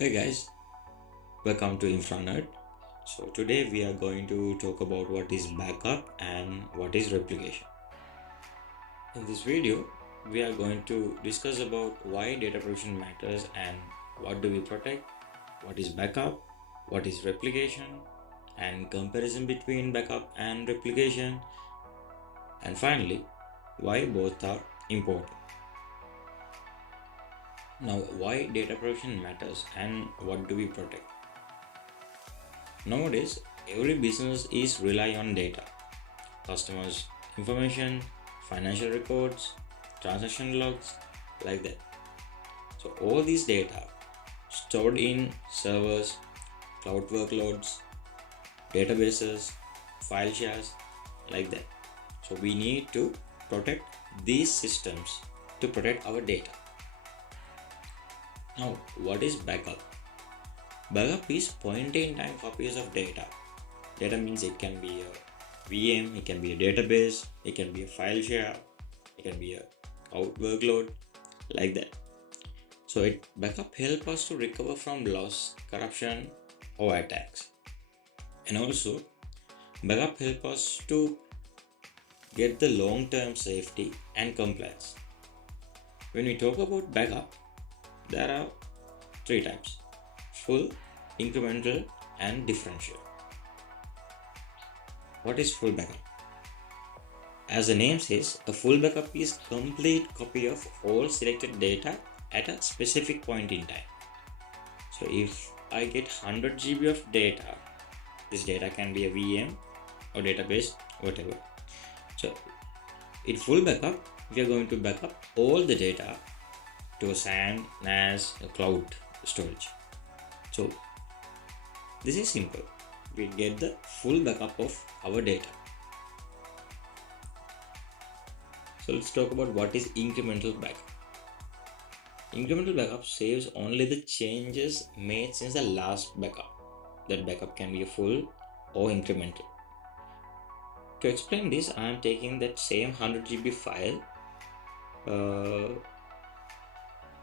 Hey guys, welcome to InfraNerd. So today we are going to talk about what is backup and what is replication. In this video, we are going to discuss about why data protection matters and what do we protect, what is backup, what is replication, and comparison between backup and replication, and finally, why both are important. Now, why data protection matters and what do we protect? Nowadays, every business is rely on data, customers' information, financial records, transaction logs, like that. So all these data stored in servers, cloud workloads, databases, file shares, like that. So we need to protect these systems to protect our data. Now, what is backup? Backup is point-in-time copies of data. Data means it can be a VM, it can be a database, it can be a file share, it can be a out workload, like that. So backup help us to recover from loss, corruption, or attacks. And also backup help us to get the long-term safety and compliance. When we talk about backup, there are three types: full, incremental, and differential. What is full backup? As the name says, a full backup is complete copy of all selected data at a specific point in time. So if I get 100 GB of data, this data can be a VM or database, whatever. So in full backup, we are going to back up all the data to a SAN, NAS, a cloud storage. So this is simple. We get the full backup of our data. So let's talk about what is incremental backup. Incremental backup saves only the changes made since the last backup. That backup can be a full or incremental. To explain this, I am taking that same 100 GB file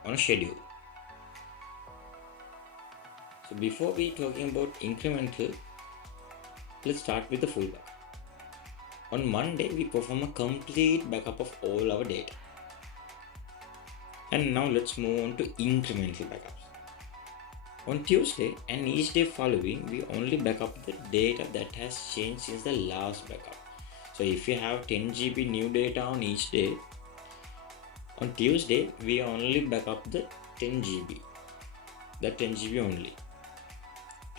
on a schedule. So before we talking about incremental, let's start with the full backup. On Monday, we perform a complete backup of all our data. And now let's move on to incremental backups. On Tuesday and each day following, we only backup the data that has changed since the last backup. So if you have 10 GB new data on each day, on Tuesday, we only backup the 10 GB. That 10 GB only.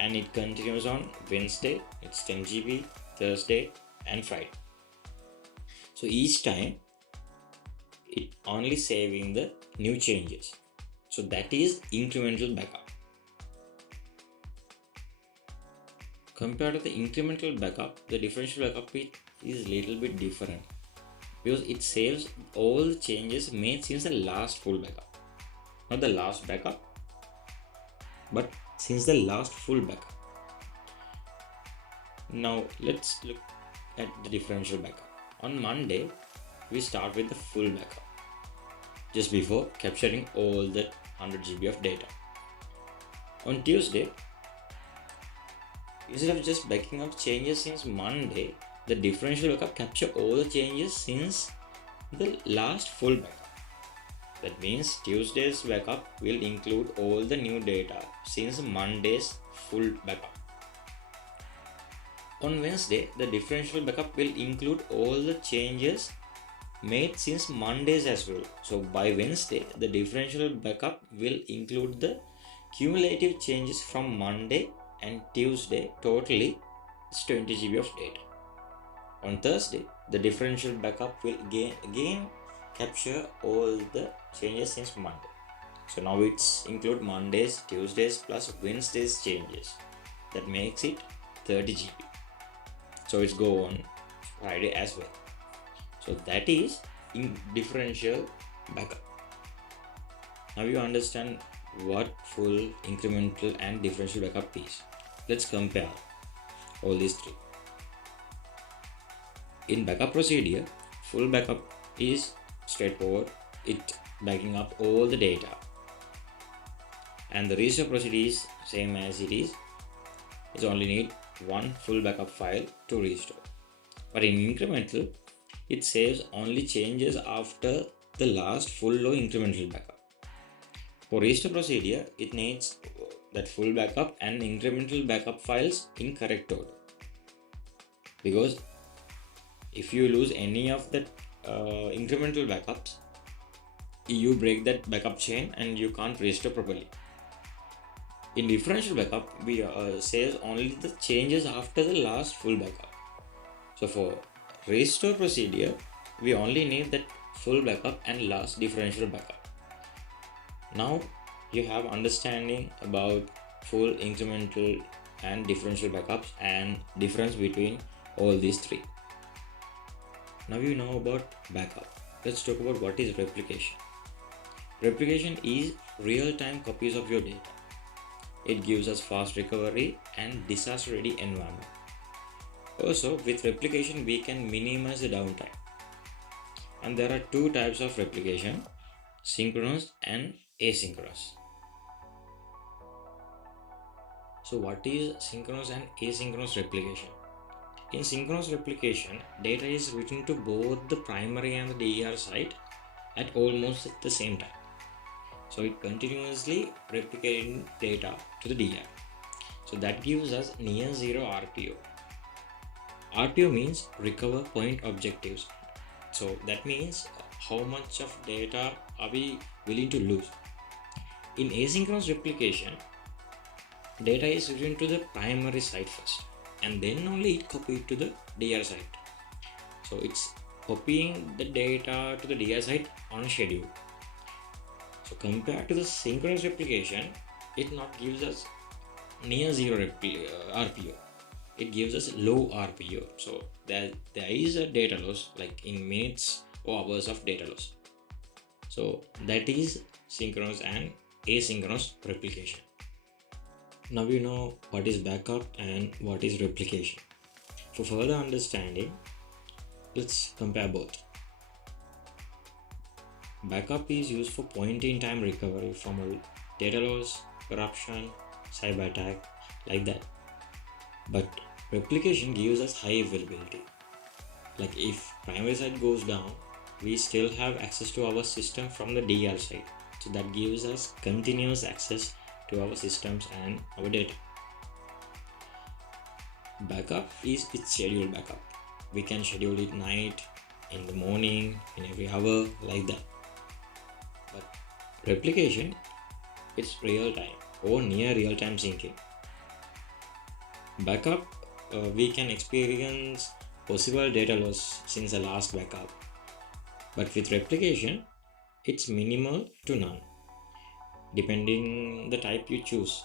And it continues on Wednesday, it's 10 GB, Thursday, and Friday. So each time it only saving the new changes. So that is incremental backup. Compared to the incremental backup, the differential backup is little bit different because it saves all the changes made since the last full backup. Not the last backup, but since the last full backup. Now let's look at the differential backup. On Monday, we start with the full backup just before capturing all the 100 GB of data. On Tuesday, instead of just backing up changes since Monday, the differential backup capture all the changes since the last full backup. That means Tuesday's backup will include all the new data since Monday's full backup. On Wednesday, the differential backup will include all the changes made since Mondays as well. So by Wednesday, the differential backup will include the cumulative changes from Monday and Tuesday. Totally, it's 20 GB of data. On Thursday, the differential backup will again capture all the changes since Monday. So now it's include Mondays, Tuesdays plus Wednesdays changes. That makes it 30 GB. So it's go on Friday as well. So that is in differential backup. Now you understand what full, incremental and differential backup is. Let's compare all these three. In backup procedure, full backup is straightforward. It backing up all the data. And the restore procedure is same as it is. It's only need one full backup file to restore. But in incremental, it saves only changes after the last full or incremental backup. For restore procedure, it needs that full backup and incremental backup files in correct order. Because if you lose any of the incremental backups, you break that backup chain and you can't restore properly. In differential backup, we saves only the changes after the last full backup. So for restore procedure, we only need that full backup and last differential backup. Now you have understanding about full, incremental and differential backups and difference between all these three. Now you know about backup. Let's talk about what is replication. Replication is real-time copies of your data. It gives us fast recovery and disaster-ready environment. Also, with replication, we can minimize the downtime. And there are two types of replication, synchronous and asynchronous. So what is synchronous and asynchronous replication? In synchronous replication, data is written to both the primary and the DER site at almost at the same time. So it continuously replicating data to the DER. So that gives us near zero RPO. RPO means recover point objectives. So that means how much of data are we willing to lose. In asynchronous replication, data is written to the primary site first and then only it copied to the DER site. So it's copying the data to the DER site on a schedule. So compared to the synchronous replication, it not gives us near zero RPO. It gives us low RPO. So there is a data loss like in minutes or hours of data loss. So that is synchronous and asynchronous replication. Now you know what is backup and what is replication. For further understanding, let's compare both. Backup is used for point-in-time recovery from a data loss, corruption, cyber attack, like that. But replication gives us high availability. Like if primary site goes down, we still have access to our system from the DER side. So that gives us continuous access to our systems and our data. Backup is its scheduled backup. We can schedule it night, in the morning, in every hour, like that. But replication, it's real time or near real time syncing. Backup, we can experience possible data loss since the last backup. But with replication, it's minimal to none, depending the type you choose.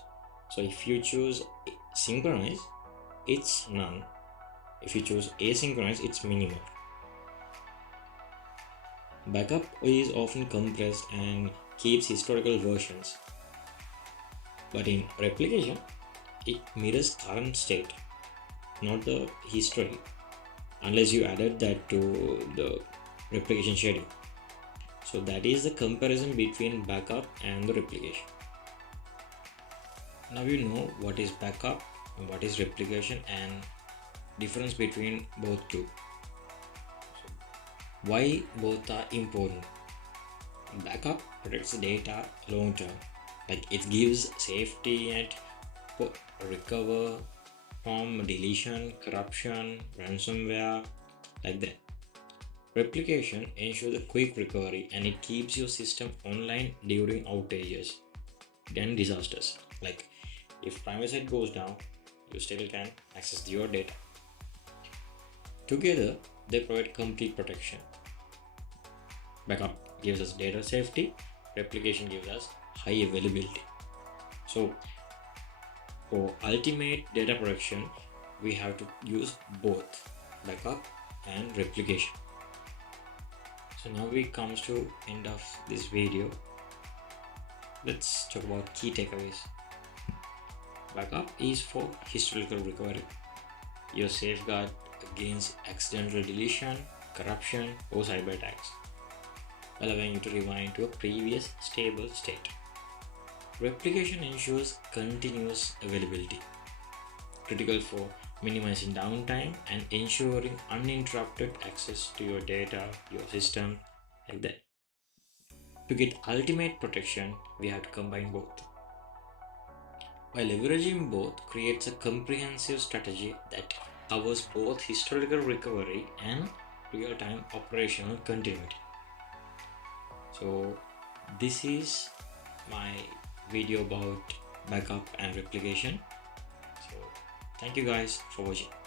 So if you choose synchronous, it's none. If you choose asynchronous, it's minimal. Backup is often compressed and keeps historical versions. But in replication, it mirrors current state, not the history, unless you added that to the replication schedule. So that is the comparison between backup and the replication. Now you know what is backup and what is replication and difference between both two. So why both are important? Backup protects the data long term, like it gives safety net for recover from deletion, corruption, ransomware, like that. Replication ensures a quick recovery and it keeps your system online during outages and disasters. Like if primary site goes down, you still can access your data. Together, they provide complete protection. Backup gives us data safety, replication gives us high availability. So for ultimate data protection, we have to use both backup and replication. So now we comes to end of this video. Let's talk about key takeaways. Backup is for historical recovery. Your safeguard against accidental deletion, corruption, or cyber attacks, allowing you to rewind to a previous stable state. Replication ensures continuous availability, critical for minimizing downtime and ensuring uninterrupted access to your data, your system, like that. To get ultimate protection, we have to combine both. By leveraging both creates a comprehensive strategy that covers both historical recovery and real-time operational continuity. So this is my video about backup and replication. So thank you guys for watching.